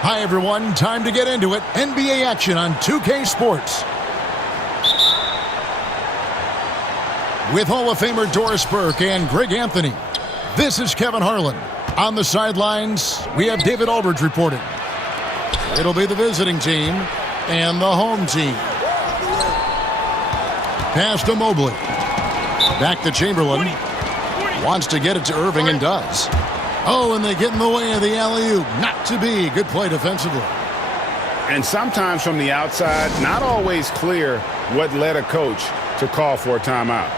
Hi, everyone. Time to get into it. NBA action on 2K Sports. With Hall of Famer Doris Burke and Greg Anthony, this is Kevin Harlan. On the sidelines, we have David Aldridge reporting. It'll be the visiting team and the home team. Pass to Mobley. Back to Chamberlain. Wants to get it to Irving and does. Oh, and they get in the way of the alley-oop. Not to be. Good play defensively. And sometimes from the outside, not always clear what led a coach to call for a timeout.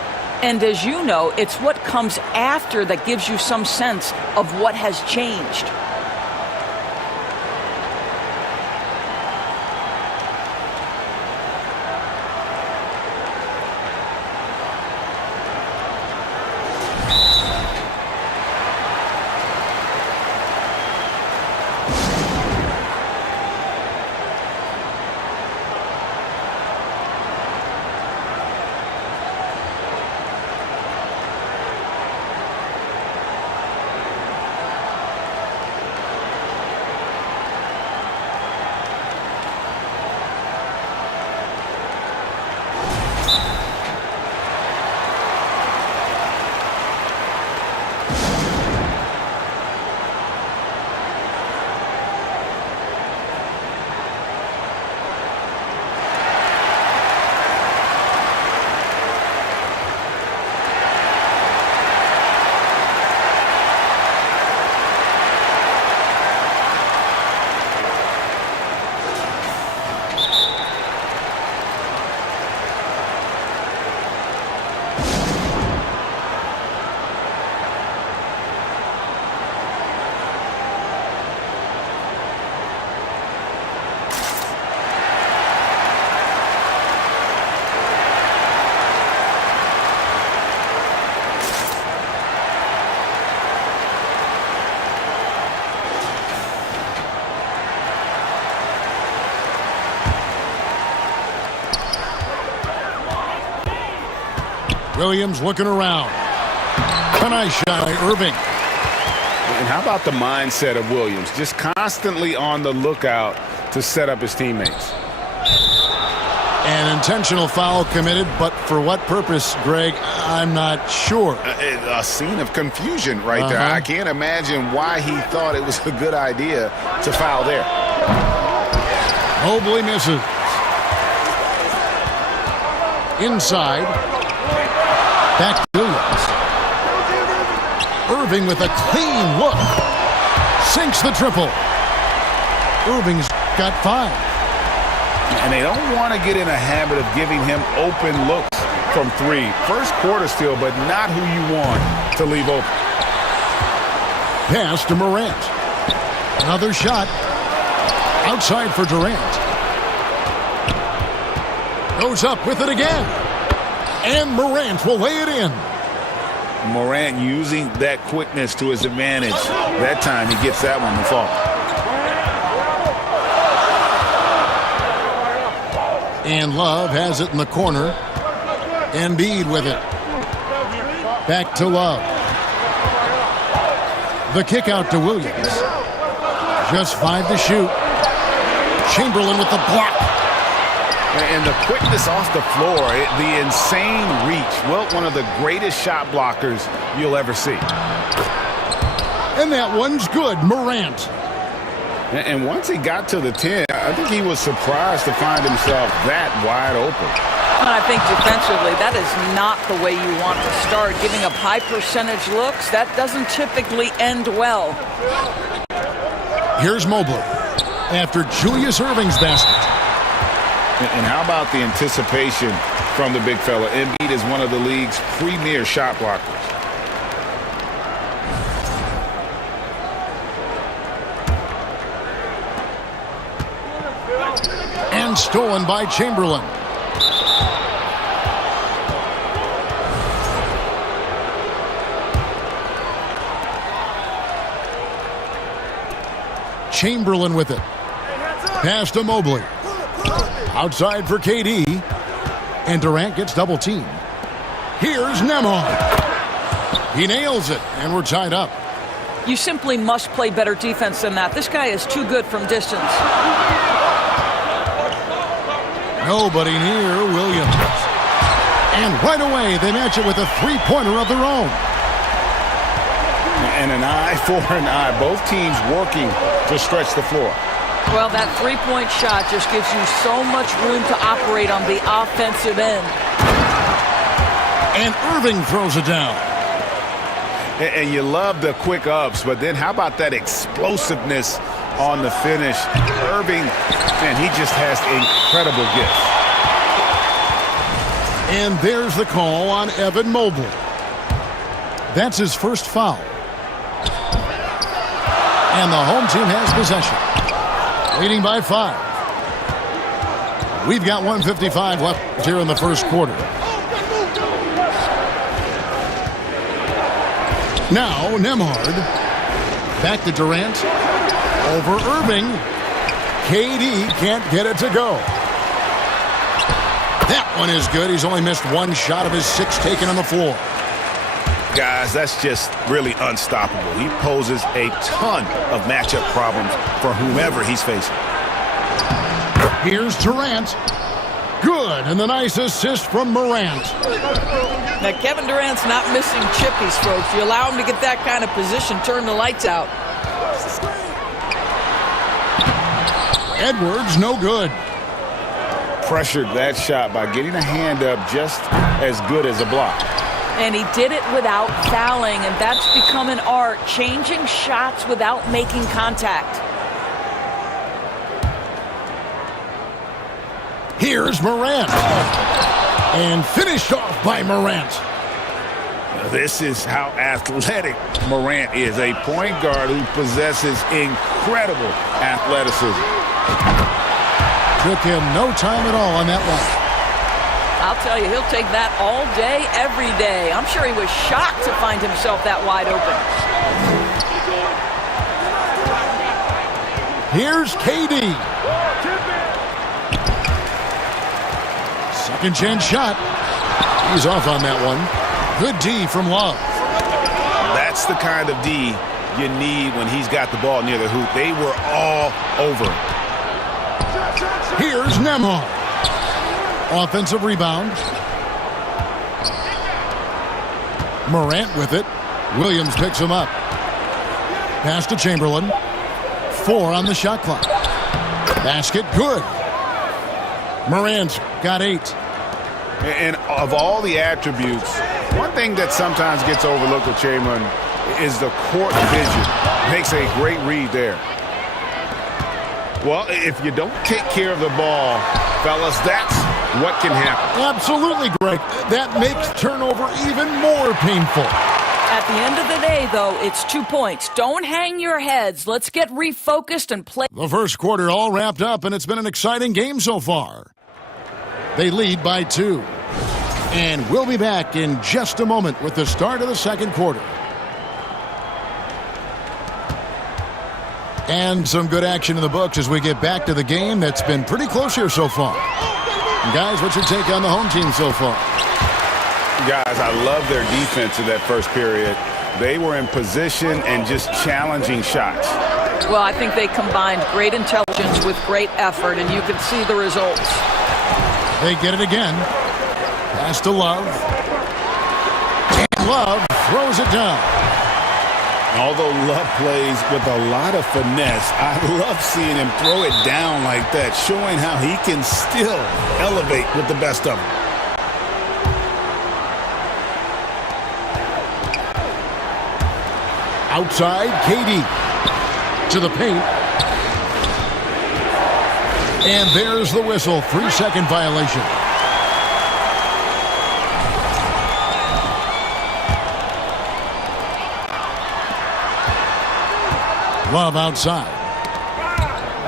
And as you know, it's what comes after that gives you some sense of what has changed. Williams looking around. A nice shot by Irving. And how about the mindset of Williams? Just constantly on the lookout to set up his teammates. An intentional foul committed, but for what purpose, Greg, I'm not sure. A scene of confusion right there. I can't imagine why he thought it was a good idea to foul there. Mobley misses. Inside. Back to Williams. Irving with a clean look. Sinks the triple. Irving's got 5. And they don't want to get in a habit of giving him open looks from 3. First quarter still, but not who you want to leave open. Pass to Morant. Another shot. Outside for Durant. Goes up with it again. And Morant will lay it in. Morant using that quickness to his advantage. That time he gets that one to fall. And Love has it in the corner. Embiid with it. Back to Love. The kick out to Williams. Just 5 to shoot. Chamberlain with the block. And the quickness off the floor, the insane reach. Well, one of the greatest shot blockers you'll ever see. And that one's good, Morant. And once he got to the 10, I think he was surprised to find himself that wide open. And I think defensively, that is not the way you want to start. Giving up high percentage looks, that doesn't typically end well. Here's Mobley after Julius Irving's basket. And how about the anticipation from the big fella? Embiid is one of the league's premier shot blockers. And stolen by Chamberlain. Chamberlain with it. Pass to Mobley. Outside for KD. And Durant gets double teamed. Here's Nembhard. He nails it, and we're tied up. You simply must play better defense than that. This guy is too good from distance. Nobody near Williams. And right away, they match it with a three-pointer of their own. And an eye for an eye. Both teams working to stretch the floor. Well, that three-point shot just gives you so much room to operate on the offensive end. And Irving throws it down. And you love the quick ups, but then how about that explosiveness on the finish? Irving, man, he just has incredible gifts. And there's the call on Evan Mobley. That's his first foul. And the home team has possession. Leading by 5. We've got 1:55 left here in the first quarter. Now Nembhard. Back to Durant. Over Irving. KD can't get it to go. That one is good. He's only missed one shot of his 6 taken on the floor. Guys, that's just really unstoppable. He poses a ton of matchup problems for whomever he's facing. Here's Durant. Good, and the nice assist from Morant. Now, Kevin Durant's not missing chippies, folks. You allow him to get that kind of position, turn the lights out. Edwards, no good. Pressured that shot by getting a hand up just as good as a block. And he did it without fouling, and that's become an art, changing shots without making contact. Here's Morant. And finished off by Morant. This is how athletic Morant is, a point guard who possesses incredible athleticism. Took him no time at all on that one. I'll tell you, he'll take that all day, every day. I'm sure he was shocked to find himself that wide open. Here's KD. Second chance shot. He's off on that one. Good D from Love. That's the kind of D you need when he's got the ball near the hoop. They were all over him. Here's Nembhard. Offensive rebound. Morant with it. Williams picks him up. Pass to Chamberlain. 4 on the shot clock. Basket good. Morant got 8. And of all the attributes, one thing that sometimes gets overlooked with Chamberlain is the court vision. Makes a great read there. Well, if you don't take care of the ball, fellas, that's what can happen. Absolutely, Greg. That makes turnover even more painful. At the end of the day, though, it's 2 points. Don't hang your heads. Let's get refocused and play. The first quarter all wrapped up, and it's been an exciting game so far. They lead by 2. And we'll be back in just a moment with the start of the second quarter. And some good action in the books as we get back to the game that's been pretty close here so far. And guys, what's your take on the home team so far? Guys, I love their defense in that first period. They were in position and just challenging shots. Well, I think they combined great intelligence with great effort, and you can see the results. They get it again. Pass to Love. And Love throws it down. Although Love plays with a lot of finesse, I love seeing him throw it down like that, showing how he can still elevate with the best of them. Outside, KD to the paint. And there's the whistle. 3-second violation. Love outside.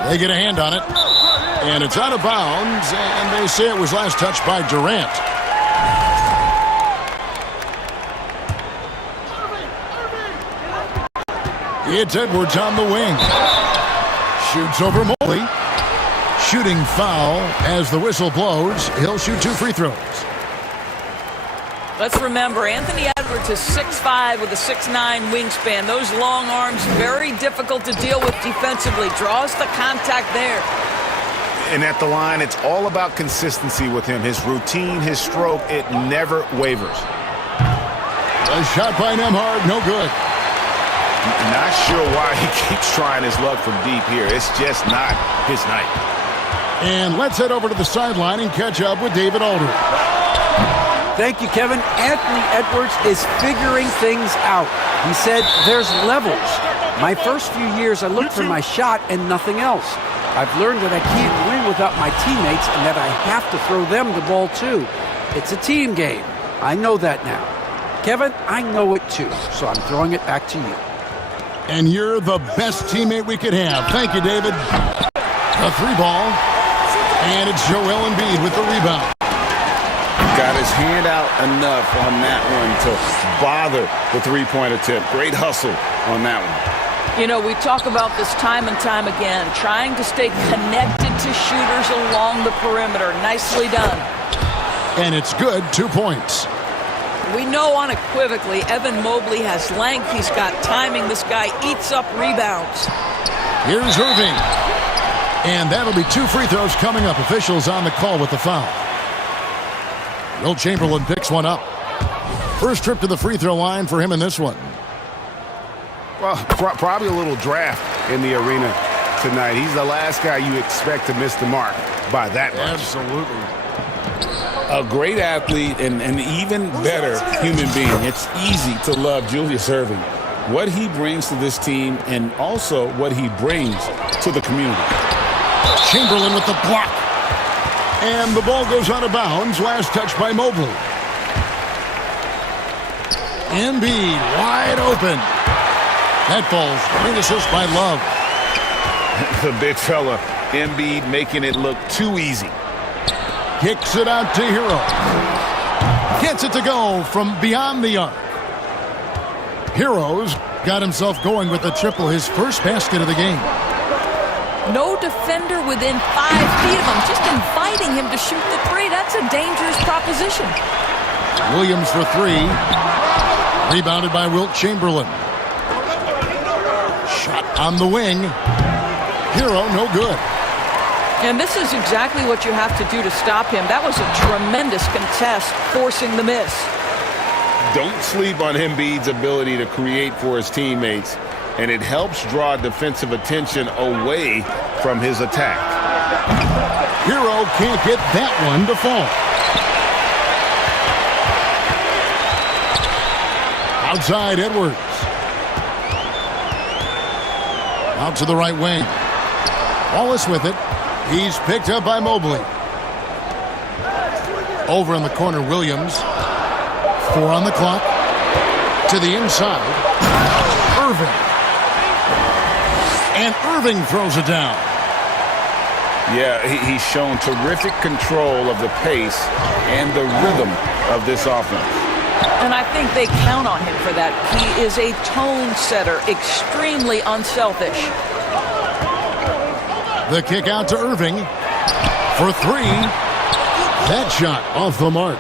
They get a hand on it. And it's out of bounds. And they say it was last touched by Durant. It's Edwards on the wing. Shoots over Mobley. Shooting foul as the whistle blows. He'll shoot 2 free throws. Let's remember, Anthony Edwards is 6'5" with a 6'9" wingspan. Those long arms, very difficult to deal with defensively. Draws the contact there. And at the line, it's all about consistency with him. His routine, his stroke, it never wavers. A shot by Nembhard, no good. Not sure why he keeps trying his luck from deep here. It's just not his night. And let's head over to the sideline and catch up with David Aldridge. Thank you, Kevin. Anthony Edwards is figuring things out. He said there's levels. My first few years, I looked for my shot and nothing else. I've learned that I can't win without my teammates and that I have to throw them the ball too. It's a team game. I know that now. Kevin, I know it too, so I'm throwing it back to you. And you're the best teammate we could have. Thank you, David. A 3-ball. And it's Joel Embiid with the rebound. Got his hand out enough on that one to bother the three-point attempt. Great hustle on that one. You know, we talk about this time and time again, trying to stay connected to shooters along the perimeter. Nicely done. And it's good, 2 points. We know unequivocally Evan Mobley has length. He's got timing. This guy eats up rebounds. Here's Irving. And that'll be 2 free throws coming up. Officials on the call with the foul. Wilt Chamberlain picks one up. First trip to the free throw line for him in this one. Well, probably a little draft in the arena tonight. He's the last guy you expect to miss the mark by that much. Absolutely. A great athlete and an even better human being. It's easy to love Julius Erving. What he brings to this team and also what he brings to the community. Chamberlain with the block. And the ball goes out of bounds. Last touch by Mobley. Embiid wide open. That falls. Great assist by Love. The big fella, Embiid, making it look too easy. Kicks it out to Hero. Gets it to go from beyond the arc. Hero's got himself going with a triple, his first basket of the game. No defender within 5 feet of him, just inviting him to shoot the three. That's a dangerous proposition. Williams for 3. Rebounded by Wilt Chamberlain. Shot on the wing. Hero, no good. And this is exactly what you have to do to stop him. That was a tremendous contest, forcing the miss. Don't sleep on Embiid's ability to create for his teammates, and it helps draw defensive attention away from his attack. Hero can't get that one to fall. Outside Edwards. Out to the right wing. Wallace with it. He's picked up by Mobley. Over in the corner, Williams. 4 on the clock. To the inside. Irving. And Irving throws it down. Yeah, he's shown terrific control of the pace and the rhythm of this offense. And I think they count on him for that. He is a tone setter, extremely unselfish. The kick out to Irving for 3. That shot off the mark.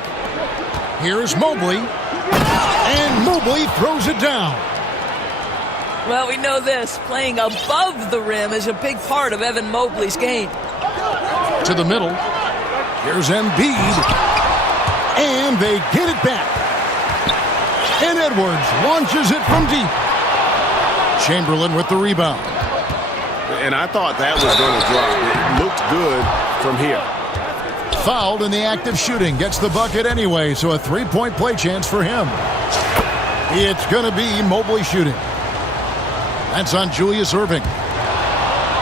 Here's Mobley. And Mobley throws it down. Well, we know this. Playing above the rim is a big part of Evan Mobley's game. To the middle. Here's Embiid. And they get it back. And Edwards launches it from deep. Chamberlain with the rebound. And I thought that was going to drop. It looked good from here. Fouled in the act of shooting. Gets the bucket anyway, so a 3-point play chance for him. It's going to be Mobley shooting. That's on Julius Erving.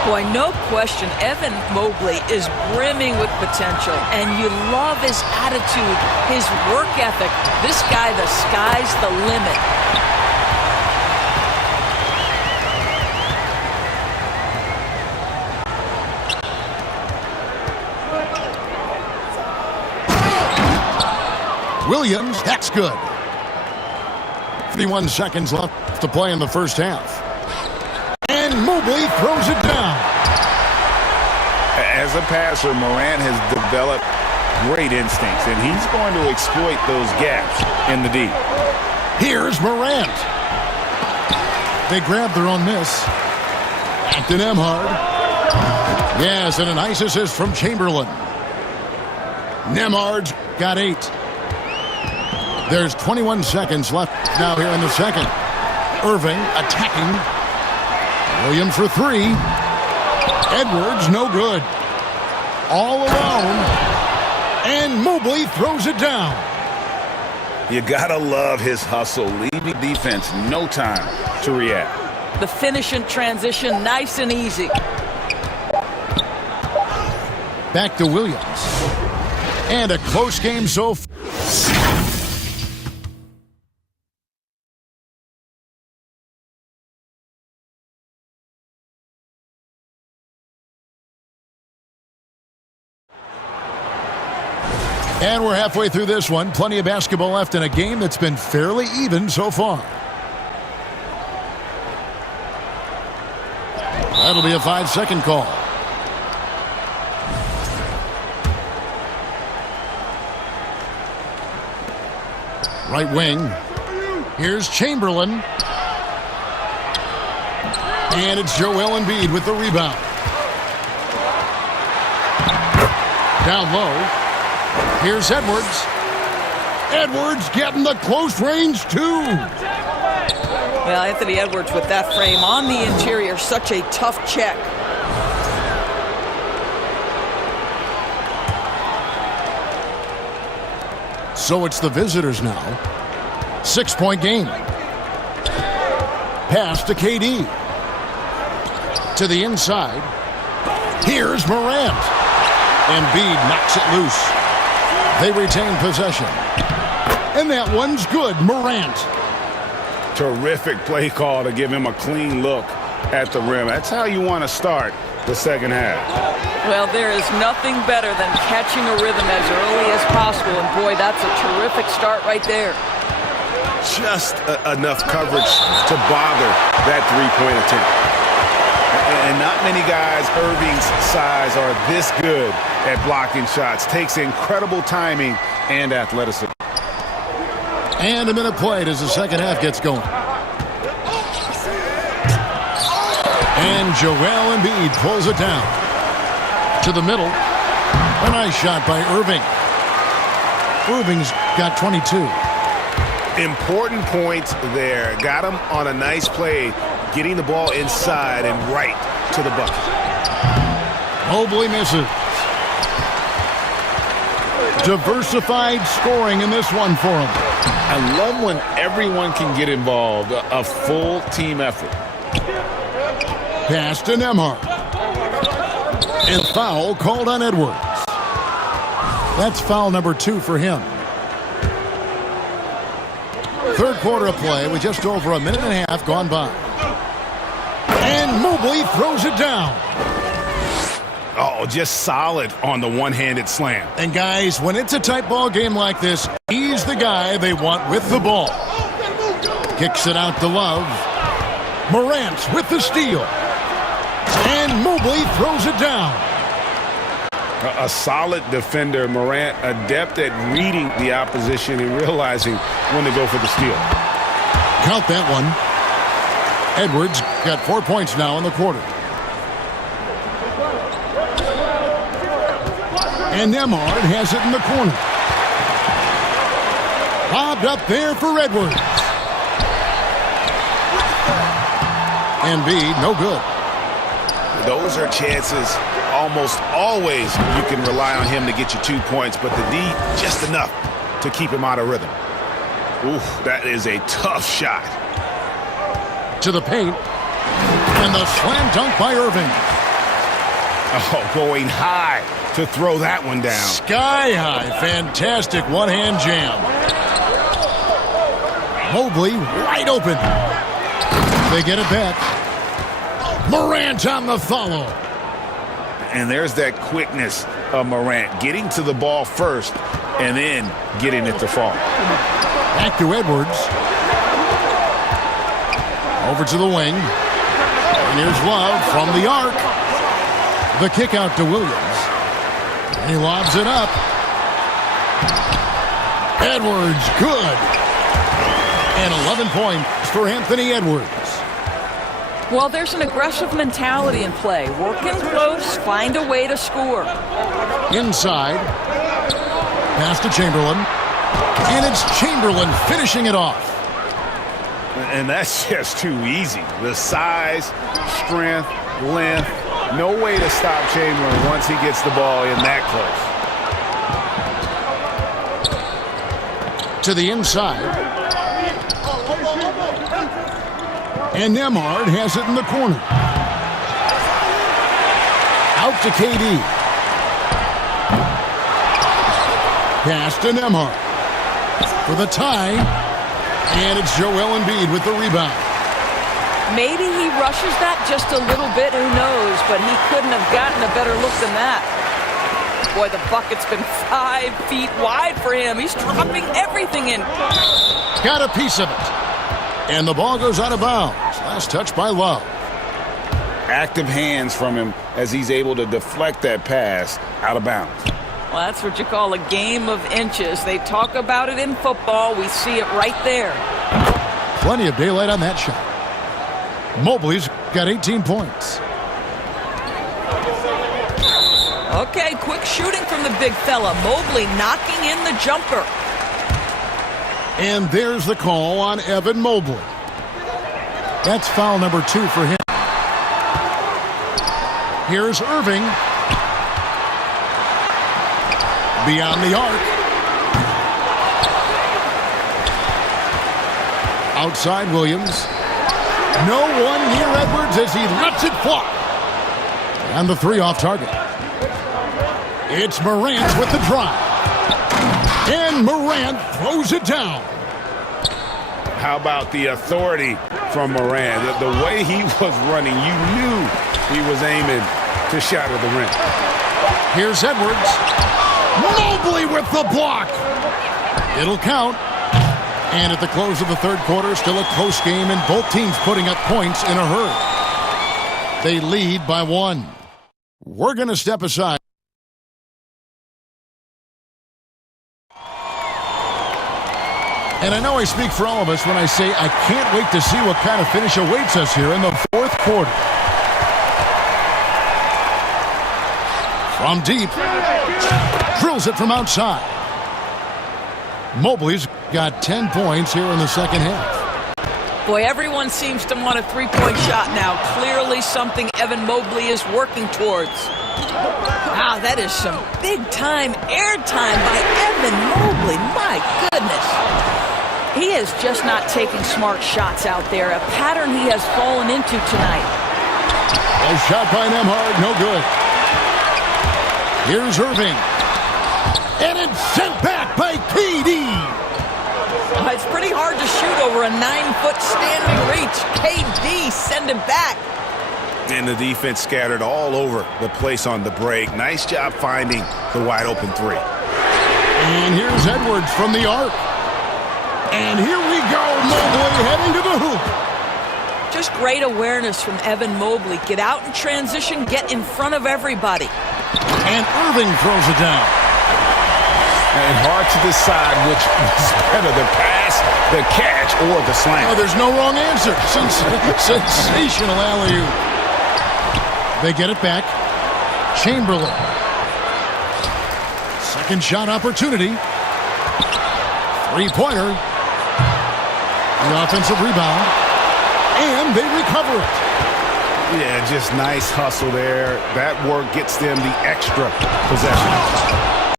Boy, no question, Evan Mobley is brimming with potential, and you love his attitude, his work ethic. This guy, the sky's the limit. Williams, that's good. 51 seconds left to play in the first half. And Mobley throws it down. As a passer, Morant has developed great instincts, and he's going to exploit those gaps in the D. Here's Morant. They grab their own miss. Back to Nembhard. Yes, and a nice assist from Chamberlain. Nembhard's got 8. There's 21 seconds left now here in the second. Irving attacking. Williams for 3. Edwards, no good. All alone. And Mobley throws it down. You gotta love his hustle, leaving defense no time to react. The finish in transition, nice and easy. Back to Williams. And a close game so far. And we're halfway through this one. Plenty of basketball left in a game that's been fairly even so far. That'll be a 5-second call. Right wing. Here's Chamberlain. And it's Joel Embiid with the rebound. Down low. Here's Edwards. Edwards getting the close range, too. Well, Anthony Edwards with that frame on the interior, such a tough check. So it's the visitors now. 6-point game. Pass to KD. To the inside. Here's Morant. Embiid knocks it loose. They retain possession. And that one's good, Morant. Terrific play call to give him a clean look at the rim. That's how you want to start the second half. Well, there is nothing better than catching a rhythm as early as possible. And boy, that's a terrific start right there. Just enough coverage to bother that three-point attempt. And not many guys Irving's size are this good at blocking shots. Takes incredible timing and athleticism. And a minute played as the second half gets going. And Joel Embiid pulls it down. To the middle. A nice shot by Irving. Irving's got 22. Important points there. Got him on a nice play, getting the ball inside and right to the bucket. Mobley misses. Diversified scoring in this one for him. I love when everyone can get involved, a full team effort. Pass to Nembhard. And foul called on Edwards. That's foul number 2 for him. Third quarter of play with just over a minute and a half gone by. And Mobley throws it down. Oh, just solid on the one-handed slam. And guys, when it's a tight ball game like this, he's the guy they want with the ball. Kicks it out to Love. Morant with the steal. And Mobley throws it down. A solid defender, Morant, adept at reading the opposition and realizing when to go for the steal. Count that one. Edwards got 4 points now in the quarter. And Nembhard has it in the corner. Lobbed up there for Edwards. Embiid, no good. Those are chances almost always you can rely on him to get you 2 points, but the D just enough to keep him out of rhythm. Oof, that is a tough shot. To the paint. And the slam dunk by Irving. Oh, going high to throw that one down. Sky high. Fantastic one-hand jam. Mobley wide open. They get it back. Morant on the follow. And there's that quickness of Morant, getting to the ball first and then getting it to fall. Back to Edwards. Over to the wing. And here's Love from the arc. The kick out to Williams. And he lobs it up. Edwards, good. And 11 points for Anthony Edwards. Well, there's an aggressive mentality in play. Working close, find a way to score. Inside. Pass to Chamberlain. And it's Chamberlain finishing it off. And that's just too easy. The size, strength, length, no way to stop Chamberlain once he gets the ball in that close. To the inside. And Nembhard has it in the corner. Out to KD. Pass to Nembhard. For the tie. And it's Joel Embiid with the rebound. Maybe he rushes that just a little bit, who knows, but he couldn't have gotten a better look than that. Boy, the bucket's been 5 feet wide for him. He's dropping everything in. Got a piece of it. And the ball goes out of bounds. Last touch by Love. Active hands from him as he's able to deflect that pass out of bounds. Well, that's what you call a game of inches. They talk about it in football. We see it right there. Plenty of daylight on that shot. Mobley's got 18 points. Okay, quick shooting from the big fella. Mobley knocking in the jumper. And there's the call on Evan Mobley. That's foul number 2 for him. Here's Irving. Beyond the arc. Outside Williams. No one near Edwards as he lets it fly. And the 3 off target. It's Morant with the drive. And Morant throws it down. How about the authority from Morant? The way he was running, you knew he was aiming to shatter the rim. Here's Edwards. Mobley with the block. It'll count. And at the close of the third quarter, still a close game, and both teams putting up points in a hurry. They lead by 1. We're going to step aside. And I know I speak for all of us when I say I can't wait to see what kind of finish awaits us here in the fourth quarter. From deep. Drills it from outside. Mobley's got 10 points here in the second half. Boy, everyone seems to want a three-point shot now. Clearly something Evan Mobley is working towards. Wow, that is some big-time airtime by Evan Mobley. My goodness. He is just not taking smart shots out there, a pattern he has fallen into tonight. A shot by Nembhard, no good. Here's Irving. And it's sent back by KD. It's pretty hard to shoot over a 9-foot standing reach. KD send it back. And the defense scattered all over the place on the break. Nice job finding the wide open 3. And here's Edwards from the arc. And here we go, Mobley heading to the hoop. Just great awareness from Evan Mobley. Get out in transition, get in front of everybody. And Irving throws it down. And hard to decide which is better, the pass, the catch, or the slam. Oh, there's no wrong answer. Sensational alley-oop. They get it back. Chamberlain. Second shot opportunity. Three-pointer. The offensive rebound. And they recover it. Yeah, just nice hustle there. That work gets them the extra possession.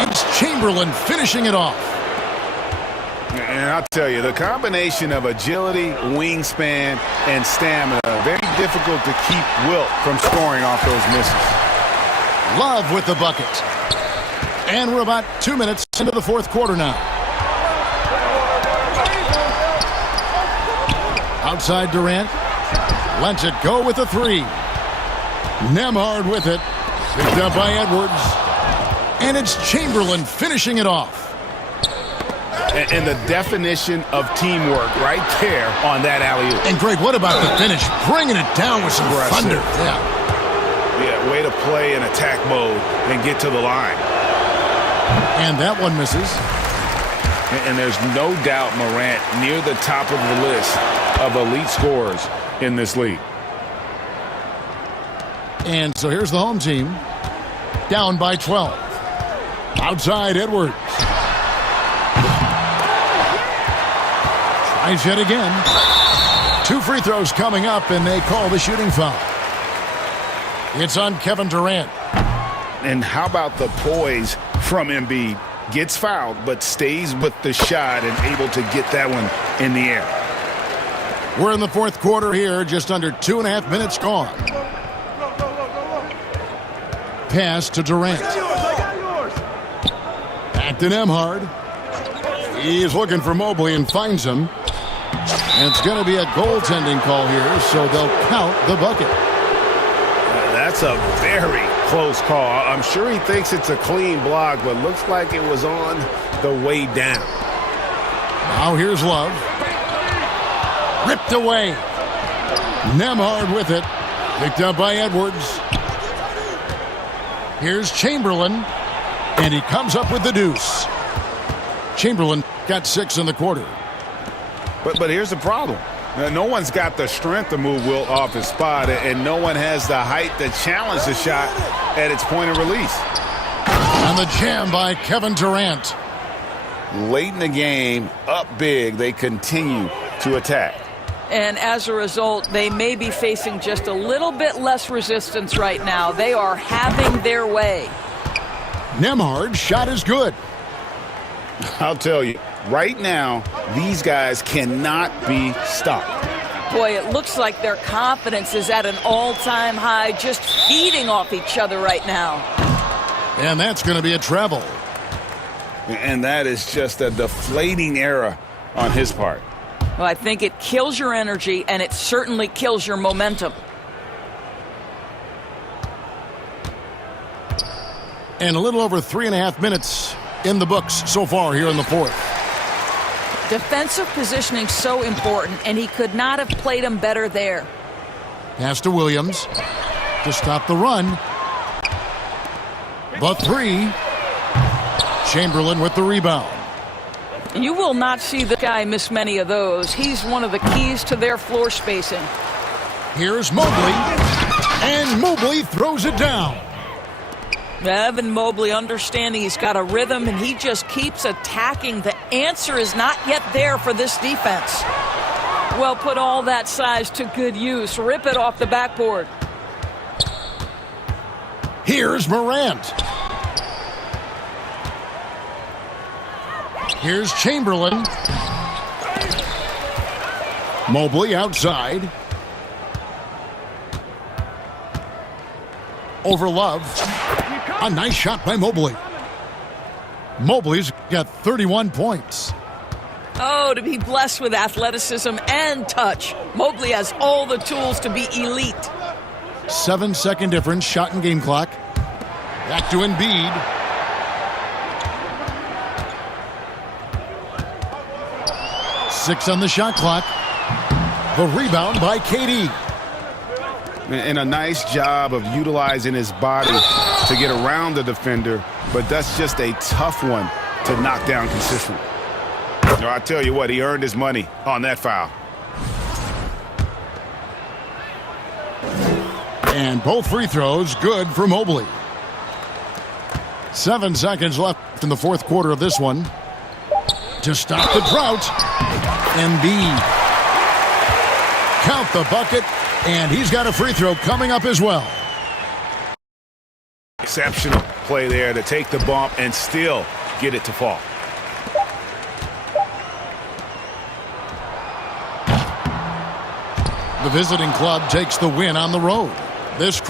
It's Chamberlain finishing it off. And I'll tell you, the combination of agility, wingspan, and stamina, very difficult to keep Wilt from scoring off those misses. Love with the bucket. And we're about 2 minutes into the fourth quarter now. Outside Durant. Lets it go with a 3. Nembhard with it. Picked up by Edwards. And it's Chamberlain finishing it off. And the definition of teamwork right there on that alley-oop. And Greg, what about the finish? Bringing it down with some thunder. Yeah, way to play in attack mode and get to the line. And that one misses. And there's no doubt Morant near the top of the list of elite scorers in this league. And so here's the home team. Down by 12. Outside Edwards. Tries yet again. 2 free throws coming up, and they call the shooting foul. It's on Kevin Durant. And how about the poise from Embiid? Gets fouled, but stays with the shot and able to get that one in the air. We're in the fourth quarter here, just under 2.5 minutes gone. Pass to Durant. Back to Nembhard. He's looking for Mobley and finds him. And it's going to be a goaltending call here, so they'll count the bucket. That's a very close call. I'm sure he thinks it's a clean block, but looks like it was on the way down. Now here's Love. Ripped away. Nembhard with it. Picked up by Edwards. Here's Chamberlain. And he comes up with the deuce. Chamberlain got 6 in the quarter. But here's the problem. No one's got the strength to move Wilt off his spot, and no one has the height to challenge the shot at its point of release. And the jam by Kevin Durant. Late in the game, up big, they continue to attack. And as a result, they may be facing just a little bit less resistance right now. They are having their way. Nembhard's shot is good. I'll tell you, right now, these guys cannot be stopped. Boy, it looks like their confidence is at an all-time high, just feeding off each other right now. And that's going to be a travel. And that is just a deflating error on his part. Well, I think it kills your energy, and it certainly kills your momentum. And a little over 3.5 minutes in the books so far here in the fourth. Defensive positioning so important, and he could not have played him better there. Pass to Williams to stop the run. The 3. Chamberlain with the rebound. You will not see the guy miss many of those. He's one of the keys to their floor spacing. Here's Mobley. And Mobley throws it down. Evan Mobley understanding he's got a rhythm, and he just keeps attacking. The answer is not yet there for this defense. Well, put all that size to good use. Rip it off the backboard. Here's Morant. Here's Chamberlain. Mobley outside. Over Love. A nice shot by Mobley. Mobley's got 31 points. Oh, to be blessed with athleticism and touch. Mobley has all the tools to be elite. 7-second difference, shot and game clock. Back to Embiid. Six on the shot clock. The rebound by KD. And a nice job of utilizing his body to get around the defender, but that's just a tough one to knock down consistently. I tell you what, he earned his money on that foul. And both free throws good for Mobley. 7 seconds left in the fourth quarter of this one. To stop the drought, Embiid. Count the bucket, and he's got a free throw coming up as well. Exceptional play there to take the bump and still get it to fall. The visiting club takes the win on the road. This